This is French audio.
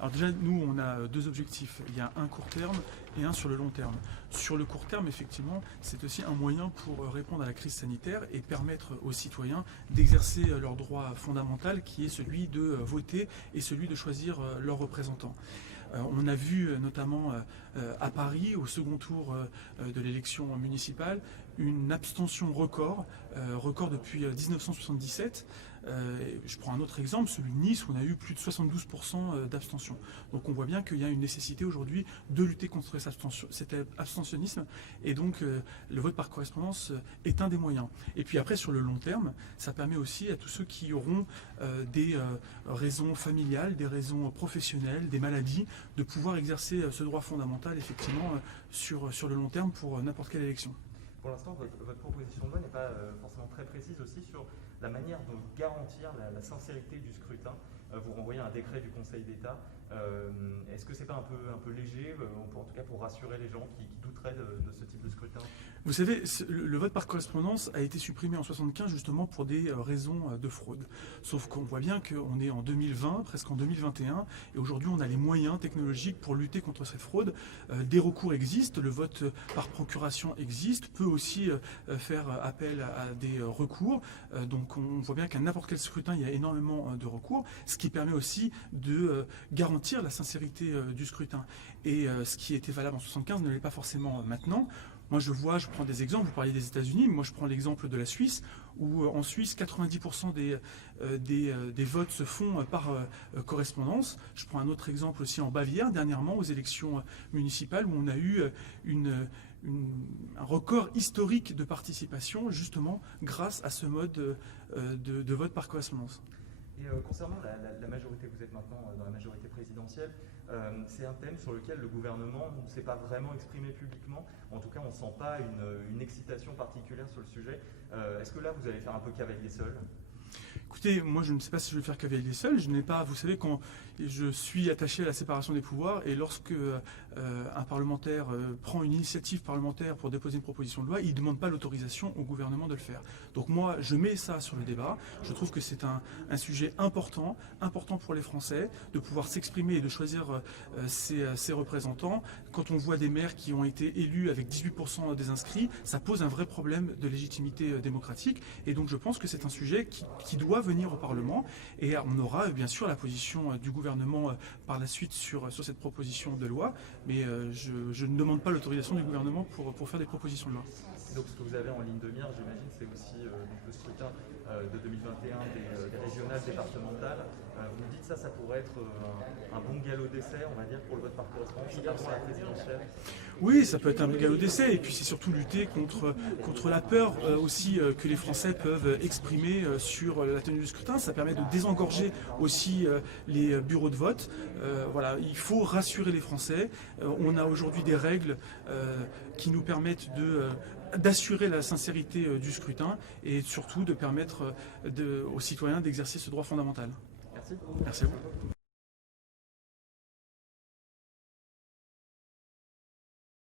Alors déjà, nous, on a deux objectifs. Il y a un court terme et un sur le long terme. Sur le court terme, effectivement, c'est aussi un moyen pour répondre à la crise sanitaire et permettre aux citoyens d'exercer leur droit fondamental qui est celui de voter et celui de choisir leurs représentants. On a vu notamment à Paris, au second tour de l'élection municipale, une abstention record depuis 1977. Je prends un autre exemple, celui de Nice, où on a eu plus de 72% d'abstention. Donc on voit bien qu'il y a une nécessité aujourd'hui de lutter contre cet abstentionnisme, et donc le vote par correspondance est un des moyens. Et puis après, sur le long terme, ça permet aussi à tous ceux qui auront des raisons familiales, des raisons professionnelles, des maladies, de pouvoir exercer ce droit fondamental effectivement sur le long terme pour n'importe quelle élection. Pour l'instant, votre proposition de loi n'est pas forcément très précise aussi sur la manière de garantir la sincérité du scrutin. Vous renvoyez un décret du Conseil d'État. Est-ce que c'est pas un peu léger, en tout cas pour rassurer les gens qui douteraient de ce type de scrutin? Vous savez, le vote par correspondance a été supprimé en 1975 justement pour des raisons de fraude. Sauf qu'on voit bien qu'on est en 2020, presque en 2021, et aujourd'hui on a les moyens technologiques pour lutter contre cette fraude. Des recours existent, le vote par procuration existe, peut aussi faire appel à des recours. Donc on voit bien qu'à n'importe quel scrutin, il y a énormément de recours, ce qui permet aussi de garantir la sincérité du scrutin. Et ce qui était valable en 1975 ne l'est pas forcément maintenant. Moi je prends des exemples, vous parliez des États-Unis, moi je prends l'exemple de la Suisse, où en Suisse 90% des votes se font par correspondance. Je prends un autre exemple aussi en Bavière, dernièrement aux élections municipales, où on a eu un record historique de participation, justement grâce à ce mode de vote par correspondance. Et concernant la majorité, vous êtes maintenant dans la majorité présidentielle, c'est un thème sur lequel le gouvernement ne s'est pas vraiment exprimé publiquement. En tout cas, on ne sent pas une excitation particulière sur le sujet. Est-ce que là, vous allez faire un peu cavalier seul ? Écoutez, moi je ne sais pas si je vais faire cavalier seul. Je n'ai pas, vous savez, quand je suis attaché à la séparation des pouvoirs, et lorsque un parlementaire prend une initiative parlementaire pour déposer une proposition de loi, il ne demande pas l'autorisation au gouvernement de le faire. Donc moi, je mets ça sur le débat. Je trouve que c'est un sujet important pour les Français, de pouvoir s'exprimer et de choisir ses représentants. Quand on voit des maires qui ont été élus avec 18% des inscrits, ça pose un vrai problème de légitimité démocratique. Et donc je pense que c'est un sujet qui doit venir au Parlement, et on aura bien sûr la position du gouvernement par la suite sur cette proposition de loi, mais je ne demande pas l'autorisation du gouvernement pour faire des propositions de loi. Donc ce que vous avez en ligne de mire, j'imagine, c'est aussi le scrutin de 2021 des régionales départementales. Vous me dites ça pourrait être un bon galop d'essai, on va dire, pour le vote par correspondance avant la présidentielle. Oui, ça peut être un galop d'essai, et puis c'est surtout lutter contre la peur aussi que les Français peuvent exprimer sur la tenue du scrutin. Ça permet de désengorger aussi les bureaux de vote. Voilà, il faut rassurer les Français. On a aujourd'hui des règles qui nous permettent d'assurer la sincérité du scrutin, et surtout de permettre aux citoyens d'exercer ce droit fondamental. Merci. Merci à vous.